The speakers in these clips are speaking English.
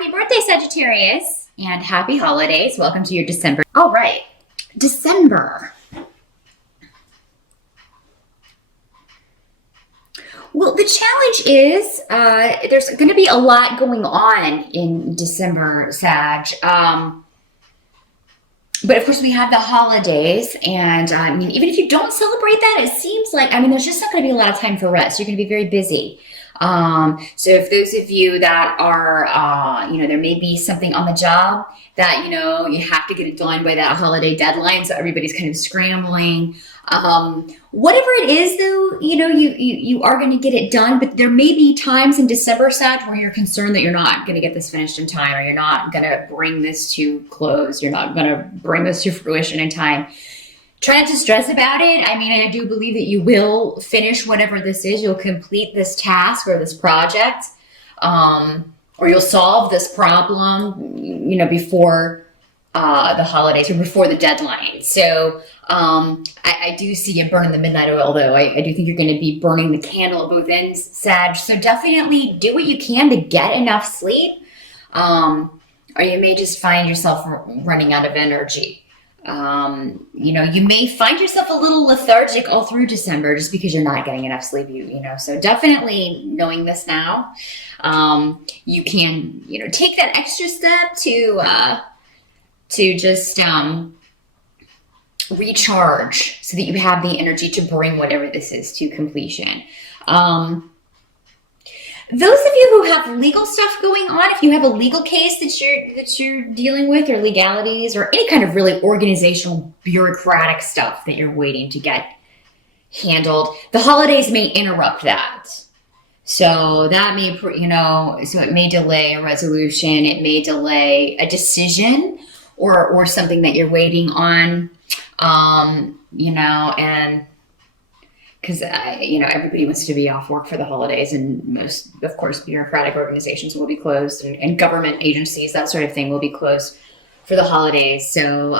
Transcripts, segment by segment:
Happy birthday, Sagittarius, and happy holidays. Welcome to your December. All right, December. Well, the challenge is there's going to be a lot going on in December, Sag. But of course, we have the holidays, and I mean, even if you don't celebrate that, it seems like, I mean, there's just not going to be a lot of time for rest. You're going to be very busy. So if those of you that are, there may be something on the job that, you have to get it done by that holiday deadline. So everybody's kind of scrambling. Whatever it is though, you are going to get it done, but there may be times in December, Sag, where you're concerned that you're not going to get this finished in time, or you're not going to bring this to close. You're not going to bring this to fruition in time. Try not to stress about it. I mean, I do believe that you will finish whatever this is. You'll complete this task or this project, or you'll solve this problem, before the holidays or before the deadline. So I do see you burning the midnight oil, though. I do think you're going to be burning the candle at both ends, Sag. So definitely do what you can to get enough sleep, or you may just find yourself running out of energy. You may find yourself a little lethargic all through December just because you're not getting enough sleep, so definitely knowing this now, you can, take that extra step to just, recharge so that you have the energy to bring whatever this is to completion. Those of you who have legal stuff going on, if you have a legal case that you're dealing with, or legalities, or any kind of really organizational, bureaucratic stuff that you're waiting to get handled, the holidays may interrupt that. So that may, so it may delay a resolution, it may delay a decision, or something that you're waiting on, and because, everybody wants to be off work for the holidays, and most, of course, bureaucratic organizations will be closed, and government agencies, that sort of thing, will be closed for the holidays. So,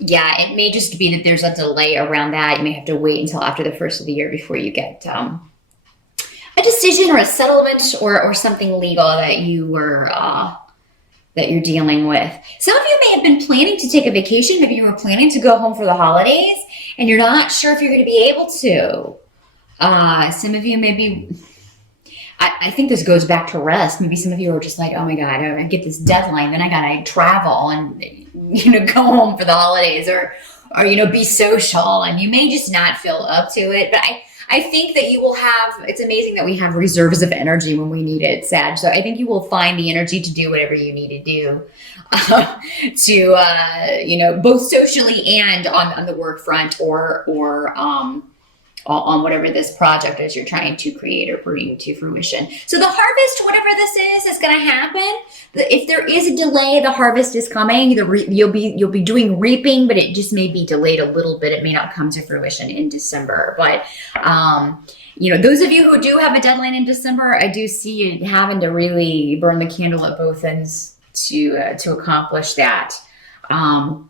it may just be that there's a delay around that. You may have to wait until after the first of the year before you get a decision or a settlement or something legal that you're dealing with. Some of you may have been planning to take a vacation. Maybe you were planning to go home for the holidays, and you're not sure if you're going to be able to. Some of you maybe, I think this goes back to rest. Maybe some of you are just like, oh my God, I get this deadline, then I got to travel and, go home for the holidays, or be social, and you may just not feel up to it. But I think that you will have, it's amazing that we have reserves of energy when we need it, Sag. So I think you will find the energy to do whatever you need to do to, both socially and on the work front, or on whatever this project is you're trying to create or bring to fruition. So the harvest, whatever this is going to happen. If there is a delay, the harvest is coming. You'll be doing reaping, but it just may be delayed a little bit. It may not come to fruition in December. But those of you who do have a deadline in December, I do see you having to really burn the candle at both ends to accomplish that. I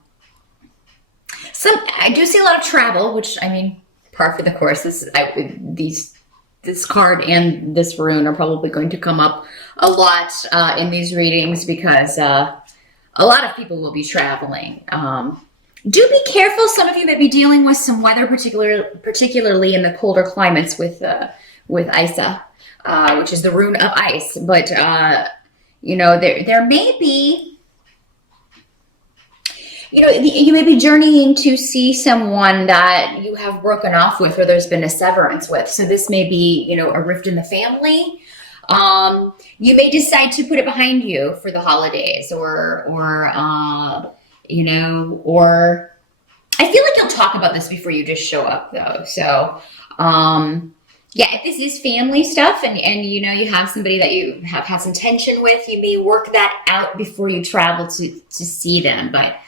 do see a lot of travel, which, I mean, par for the course. This card and this rune are probably going to come up a lot in these readings, because a lot of people will be traveling. Do be careful. Some of you may be dealing with some weather, particularly in the colder climates with Isa, which is the rune of ice. But there may be, you may be journeying to see someone that you have broken off with, or there's been a severance with. So this may be, a rift in the family. You may decide to put it behind you for the holidays, or I feel like you'll talk about this before you just show up, though. So, if this is family stuff, and you have somebody that you have had some tension with, you may work that out before you travel to see them. But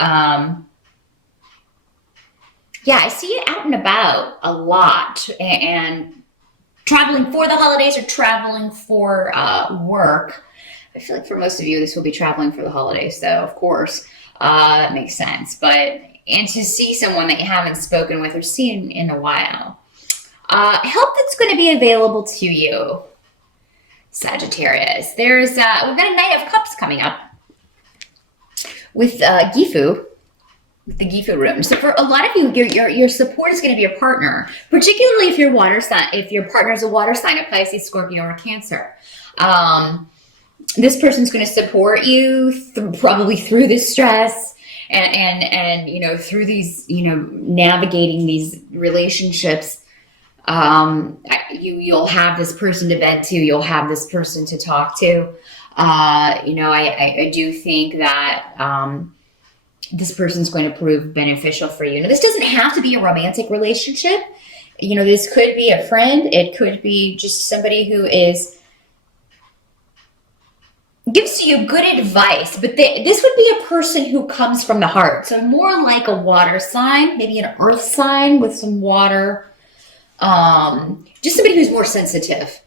I see it out and about a lot, and traveling for the holidays or traveling for work. I feel like for most of you, this will be traveling for the holidays, though, of course. That makes sense. And to see someone that you haven't spoken with or seen in a while. Help that's going to be available to you. Sagittarius. We've got a Knight of Cups coming up with Gifu, the Gifu room. So for a lot of you, your support is going to be your partner, particularly if your partner is a water sign of Pisces, Scorpio, or Cancer. This person's going to support you probably through this stress and through these, navigating these relationships. You'll have this person to vent to, you'll have this person to talk to. I do think that this person's going to prove beneficial for you. Now, this doesn't have to be a romantic relationship. This could be a friend. It could be just somebody who gives you good advice, but this would be a person who comes from the heart. So more like a water sign, maybe an earth sign with some water. Just somebody who's more sensitive,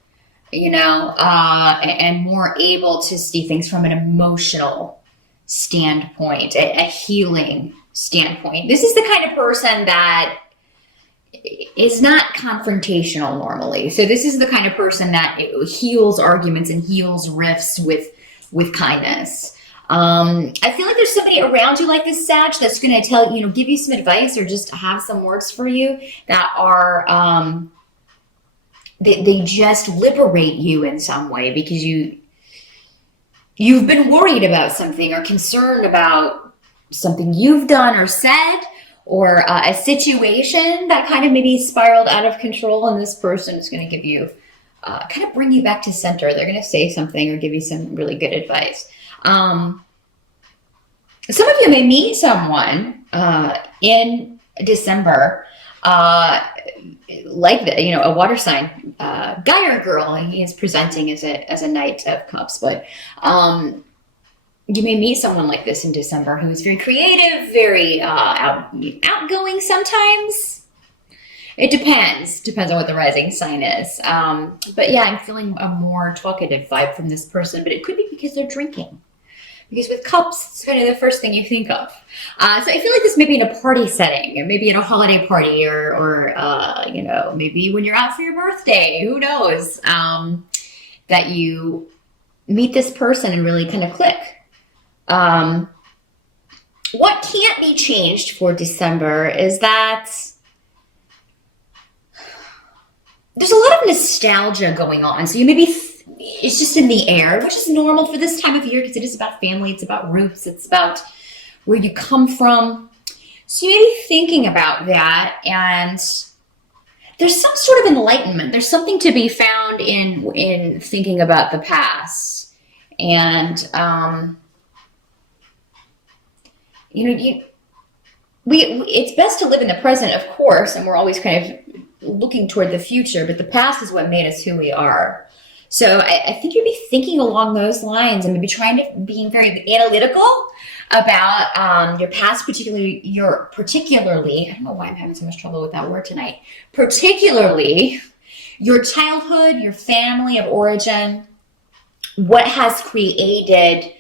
and more able to see things from an emotional standpoint, a healing standpoint. This is the kind of person that is not confrontational normally. So this is the kind of person that heals arguments and heals rifts with kindness. I feel like there's somebody around you like this, Sag, that's going to give you some advice or just have some words for you that are, they just liberate you in some way because you've been worried about something or concerned about something you've done or said, or a situation that kind of maybe spiraled out of control, and this person is going to give you, kind of bring you back to center. They're going to say something or give you some really good advice. Some of you may meet someone in December, like a water sign, guy or girl, and he is presenting as a Knight of Cups. But you may meet someone like this in December who is very creative, very outgoing sometimes. It depends on what the rising sign is. But yeah, I'm feeling a more talkative vibe from this person, but it could be because they're drinking. Because with cups, it's kind of the first thing you think of. So I feel like this may be in a party setting, or maybe at a holiday party, or maybe when you're out for your birthday, who knows, that you meet this person and really kind of click. What can't be changed for December is that there's a lot of nostalgia going on. So you maybe it's just in the air, which is normal for this time of year because it is about family, it's about roots, it's about where you come from. So you may be thinking about that, and there's some sort of enlightenment. There's something to be found in thinking about the past. And it's best to live in the present, of course, and we're always kind of looking toward the future, but the past is what made us who we are. So I think you'd be thinking along those lines and maybe being very analytical about your past, particularly, I don't know why I'm having so much trouble with that word tonight, particularly your childhood, your family of origin, what has created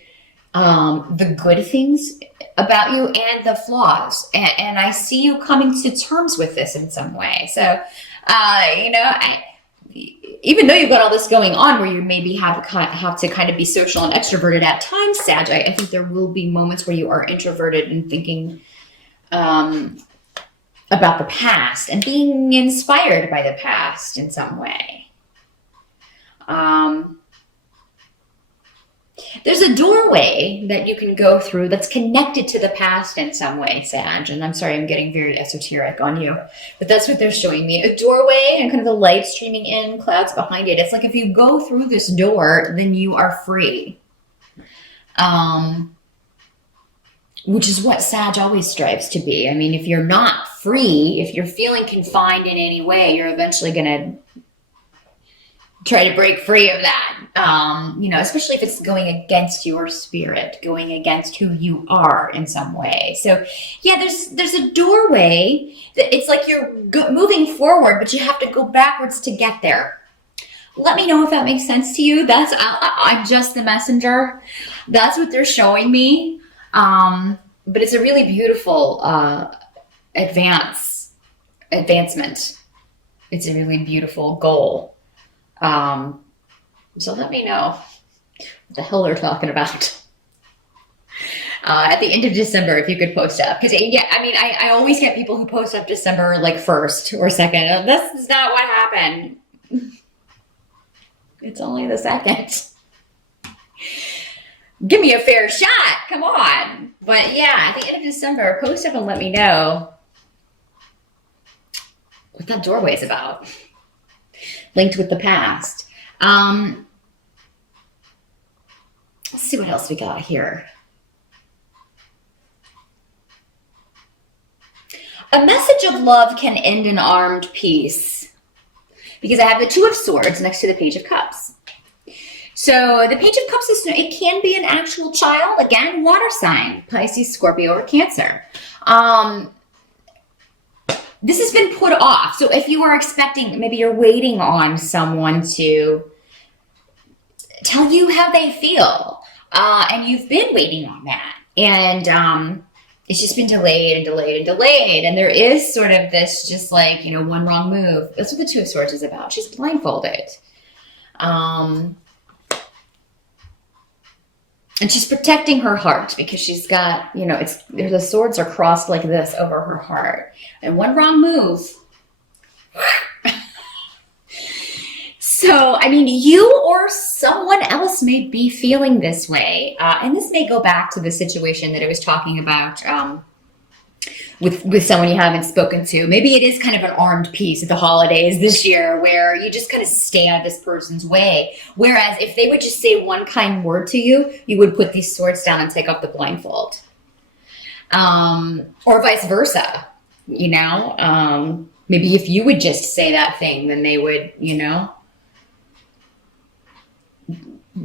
the good things about you and the flaws. And I see you coming to terms with this in some way. So, even though you've got all this going on where you maybe have to kind of be social and extroverted at times, Sag, I think there will be moments where you are introverted and thinking about the past and being inspired by the past in some way. There's a doorway that you can go through that's connected to the past in some way, Sag. And I'm sorry, I'm getting very esoteric on you, but that's what they're showing me. A doorway and kind of the light streaming in, clouds behind it. It's like if you go through this door, then you are free. Which is what Sag always strives to be. I mean, if you're not free, if you're feeling confined in any way, you're eventually going to try to break free of that, especially if it's going against your spirit, going against who you are in some way. So yeah, there's a doorway that it's like you're moving forward, but you have to go backwards to get there. Let me know if that makes sense to you. I'm just the messenger. That's what they're showing me. But it's a really beautiful advancement. It's a really beautiful goal. So let me know what the hell they're talking about. At the end of December, if you could post up. Because, yeah, I mean, I always get people who post up December like 1st or 2nd. This is not what happened. It's only the 2nd. Give me a fair shot. Come on. But yeah, at the end of December, post up and let me know what that doorway is about. Linked with the past. Let's see what else we got here. A message of love can end an armed peace. Because I have the Two of Swords next to the Page of Cups. So the Page of Cups is, it can be an actual child. Again, water sign, Pisces, Scorpio, or Cancer. This has been put off. So if you are expecting, maybe you're waiting on someone to tell you how they feel. And you've been waiting on that. And it's just been delayed and delayed and delayed. And there is sort of this just like, you know, one wrong move. That's what the Two of Swords is about. She's blindfolded. And she's protecting her heart because she's got, you know, the swords are crossed like this over her heart. And one wrong move. So, I mean, you or someone else may be feeling this way. And this may go back to the situation that I was talking about with someone you haven't spoken to. Maybe it is kind of an armed peace at the holidays this year where you just kind of stay out of this person's way. Whereas if they would just say one kind word to you, you would put these swords down and take off the blindfold. Or vice versa, you know. Maybe if you would just say that thing, then they would, you know,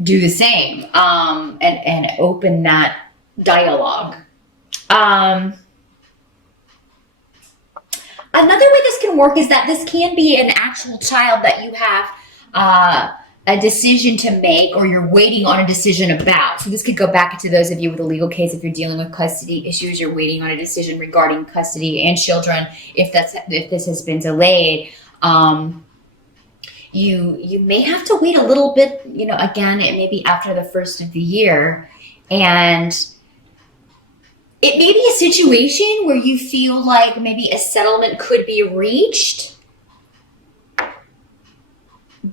do the same and open that dialogue. Another way this can work is that this can be an actual child that you have a decision to make or you're waiting on a decision about. So this could go back to those of you with a legal case. If you're dealing with custody issues, you're waiting on a decision regarding custody and children. If this has been delayed, you may have to wait a little bit, you know, again, it may be after the first of the year. And it may be a situation where you feel like maybe a settlement could be reached,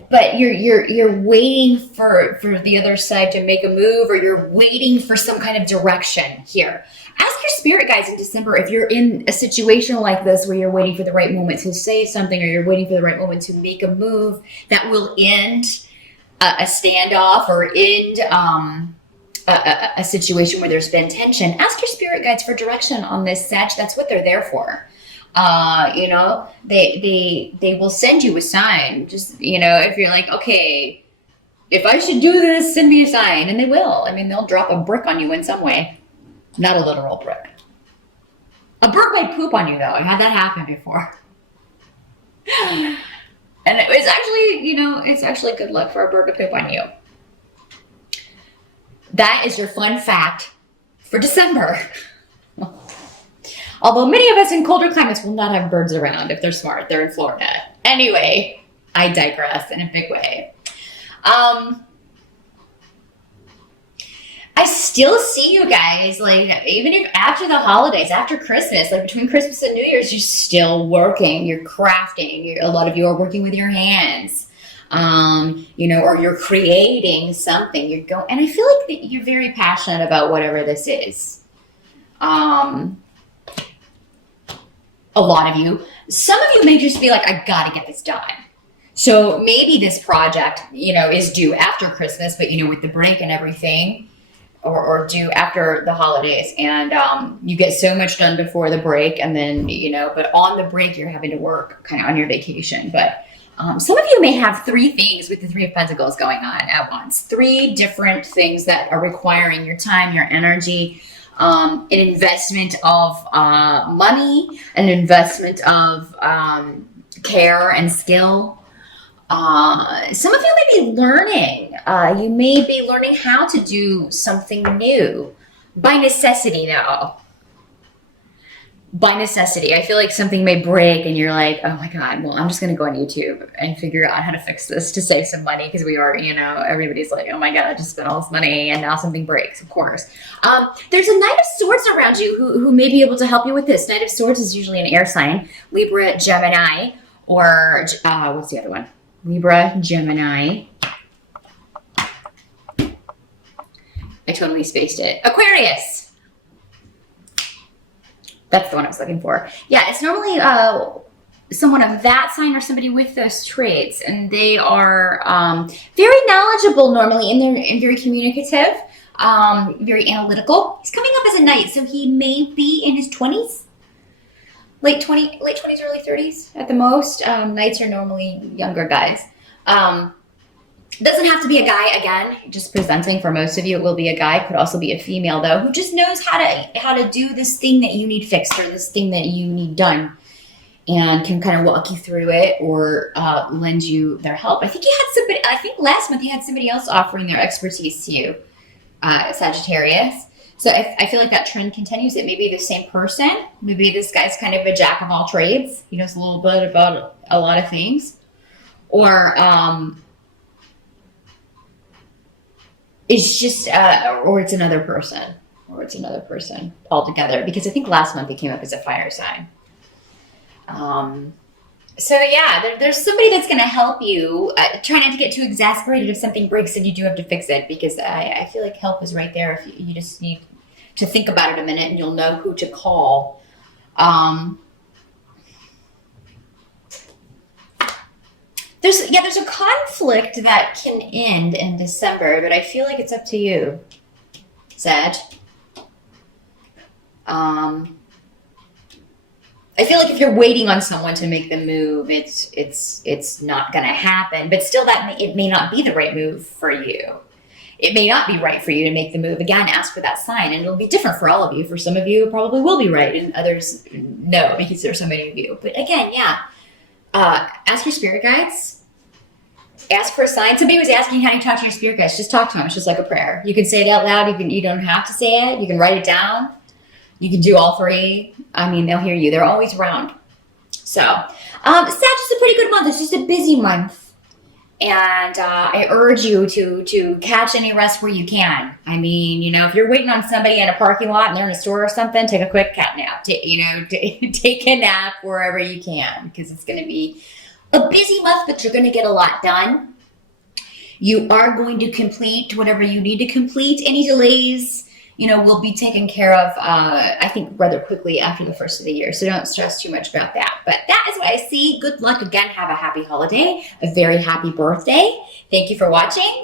but you're waiting for the other side to make a move, or you're waiting for some kind of direction here. Ask your spirit guides in December if you're in a situation like this where you're waiting for the right moment to say something, or you're waiting for the right moment to make a move that will end a standoff or end a situation where there's been tension. Ask your spirit guides for direction on this, Sag. That's what they're there for. You know, they will send you a sign. Just, you know, if you're like, okay, if I should do this, send me a sign. And they will. I mean, they'll drop a brick on you in some way. Not a literal brick. A bird might poop on you, though. I had that happen before. And it was actually, you know, it's actually good luck for a bird to poop on you. That is your fun fact for December. Although many of us in colder climates will not have birds around if they're smart. They're in Florida. Anyway, I digress in a big way. I still see you guys, like, even if after the holidays, after Christmas, like between Christmas and New Year's, you're still working, you're crafting. A lot of you are working with your hands, you know, or you're creating something. And I feel like that you're very passionate about whatever this is. A lot of you. Some of you may just be like, I gotta get this done. So maybe this project, you know, is due after Christmas, but, you know, with the break and everything, or due after the holidays, and you get so much done before the break, and then, you know, but on the break you're having to work kind of on your vacation. But some of you may have 3 things with the 3 of Pentacles going on at once. 3 different things that are requiring your time, your energy, an investment of money, an investment of care and skill. Some of you may be learning. You may be learning how to do something new by necessity now. by necessity. I feel like something may break and you're like, oh my God, well, I'm just going to go on YouTube and figure out how to fix this to save some money because we are, everybody's like, oh my God, I just spent all this money and now something breaks, of course. There's a Knight of Swords around you who may be able to help you with this. Knight of Swords is usually an air sign, Libra, Gemini, or what's the other one? Libra, Gemini. I totally spaced it. Aquarius. That's the one I was looking for. Yeah, it's normally someone of that sign or somebody with those traits, and they are very knowledgeable normally, and very communicative, very analytical. He's coming up as a knight, so he may be in his 20s, late 20s, early 30s at the most. Knights are normally younger guys. Doesn't have to be a guy, again, just presenting for most of you. It will be a guy, could also be a female though, who just knows how to do this thing that you need fixed or this thing that you need done, and can kind of walk you through it or lend you their help. I think last month he had somebody else offering their expertise to you, Sagittarius. So I feel like that trend continues. It may be the same person. Maybe this guy's kind of a jack of all trades. He knows a little bit about a lot of things. Or it's just, or it's another person. Or it's another person altogether. Because I think last month he came up as a fire sign. So yeah, there's somebody that's going to help you. Try not to get too exasperated if something breaks and you do have to fix it, because I feel like help is right there. If you just need to think about it a minute and you'll know who to call. There's a conflict that can end in December, but I feel like it's up to you, Sag. I feel like if you're waiting on someone to make the move, it's not going to happen. But still, it may not be the right move for you. It may not be right for you to make the move. Again, ask for that sign, and it'll be different for all of you. For some of you, it probably will be right, and others, no, because there's so many of you. But again, yeah, ask your spirit guides. Ask for a sign. Somebody was asking how do you talk to your spirit guides. Just talk to them. It's just like a prayer. You can say it out loud. You don't have to say it. You can write it down. You can do all three. I mean, they'll hear you. They're always around. So, Sag is a pretty good month. It's just a busy month. And I urge you to catch any rest where you can. I mean, if you're waiting on somebody in a parking lot and they're in a store or something, take a quick cat nap. Take a nap wherever you can, because it's going to be a busy month, but you're going to get a lot done. You are going to complete whatever you need to complete. Any delays, will be taken care of, I think, rather quickly after the first of the year. So don't stress too much about that. But that is what I see. Good luck. Again, have a happy holiday, a very happy birthday. Thank you for watching.